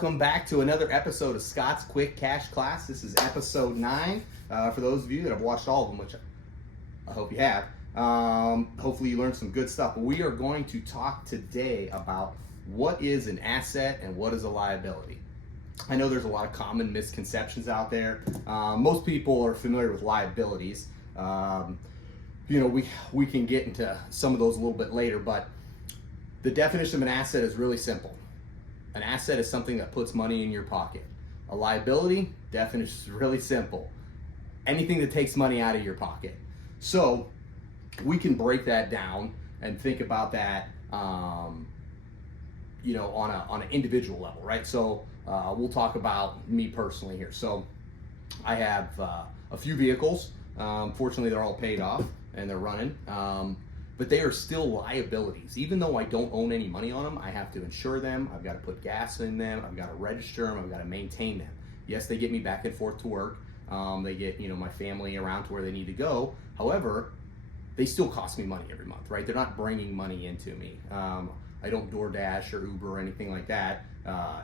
welcome back to another episode of Scott's Quick Cash Class. This is episode 9. For those of you that have watched all of them, which I hope you have, hopefully you learned some good stuff. We are going to talk today about what is an asset and what is a liability. I know there's a lot of common misconceptions out there. Most people are familiar with liabilities. We can get into some of those a little bit later, but the definition of an asset is really simple. An asset is something that puts money in your pocket. A liability, definition is really simple. Anything that takes money out of your pocket. So we can break that down and think about that, on an individual level, right? So we'll talk about me personally here. So I have a few vehicles. Fortunately, they're all paid off and they're running. But they are still liabilities. Even though I don't own any money on them, I have to insure them, I've got to put gas in them, I've got to register them, I've got to maintain them. Yes, they get me back and forth to work. They get my family around to where they need to go. However, they still cost me money every month, right? They're not bringing money into me. I don't DoorDash or Uber or anything like that.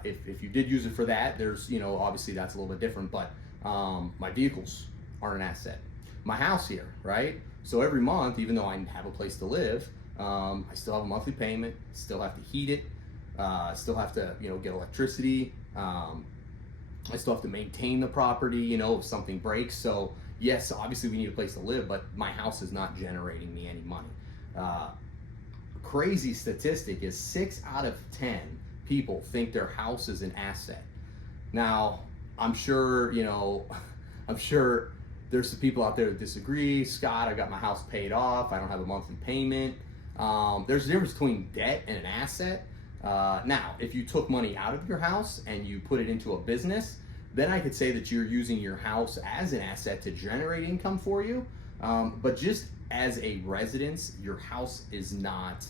If you did use it for that, there's, obviously that's a little bit different, but my vehicles are an asset. My house here, right? So every month, even though I have a place to live, I still have a monthly payment, still have to heat it, still have to, get electricity. I still have to maintain the property, if something breaks. So yes, obviously we need a place to live, but my house is not generating me any money. Crazy statistic is 6 out of 10 people think their house is an asset. Now, I'm sure there's some people out there that disagree. Scott, I got my house paid off. I don't have a monthly payment. There's a difference between debt and an asset. Now, if you took money out of your house and you put it into a business, then I could say that you're using your house as an asset to generate income for you. But just as a residence, your house is not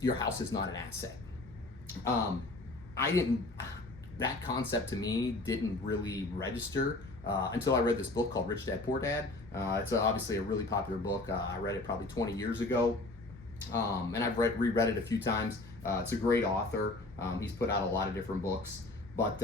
an asset. That concept to me didn't really register until I read this book called Rich Dad Poor Dad. It's obviously a really popular book. I read it probably 20 years ago, and I've reread it a few times. It's a great author. He's put out a lot of different books, but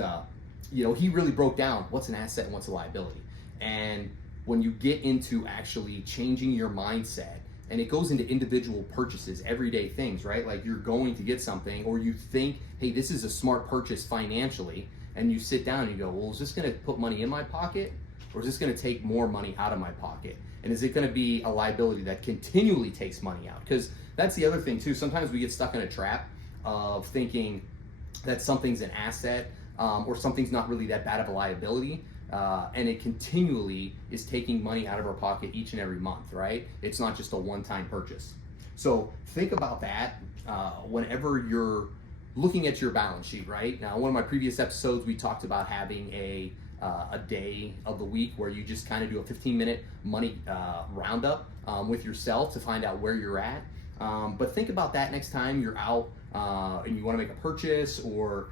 he really broke down what's an asset and what's a liability. And when you get into actually changing your mindset, and it goes into individual purchases, everyday things, right? Like you're going to get something, or you think, hey, this is a smart purchase financially, and you sit down and you go, well, is this gonna put money in my pocket, or is this gonna take more money out of my pocket? And is it gonna be a liability that continually takes money out? Because that's the other thing too. Sometimes we get stuck in a trap of thinking that something's an asset, or something's not really that bad of a liability, and it continually is taking money out of our pocket each and every month, right? It's not just a one-time purchase. So think about that whenever you're looking at your balance sheet, right? Now, one of my previous episodes, we talked about having a day of the week where you just kind of do a 15-minute money roundup with yourself to find out where you're at. But think about that next time you're out and you want to make a purchase, or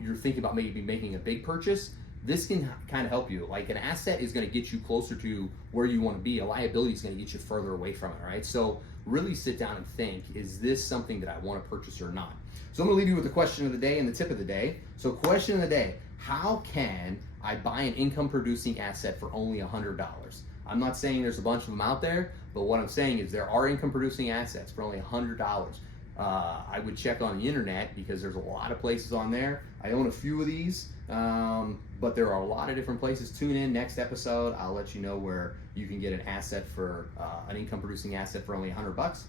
you're thinking about maybe making a big purchase. This can kind of help you. Like, an asset is going to get you closer to where you want to be. A liability is going to get you further away from it, right? So really sit down and think, is this something that I want to purchase or not? So I'm going to leave you with the question of the day and the tip of the day. So question of the day, how can I buy an income producing asset for only $100? I'm not saying there's a bunch of them out there, but what I'm saying is there are income producing assets for only $100. I would check on the internet because there's a lot of places on there. I own a few of these, but there are a lot of different places. Tune in next episode. I'll let you know where you can get an asset for an income producing asset for only $100.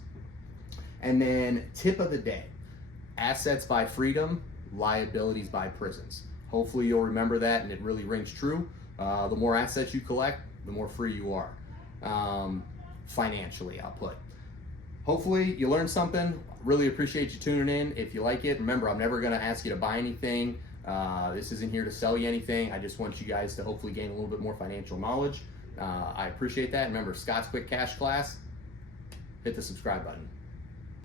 And then tip of the day, assets buy freedom, liabilities buy prisons. Hopefully you'll remember that and it really rings true. The more assets you collect, the more free you are. Financially, I'll put. Hopefully you learned something. Really appreciate you tuning in. If you like it, remember, I'm never going to ask you to buy anything. This isn't here to sell you anything. I just want you guys to hopefully gain a little bit more financial knowledge. I appreciate that. Remember, Scott's Quick Cash Class, hit the subscribe button.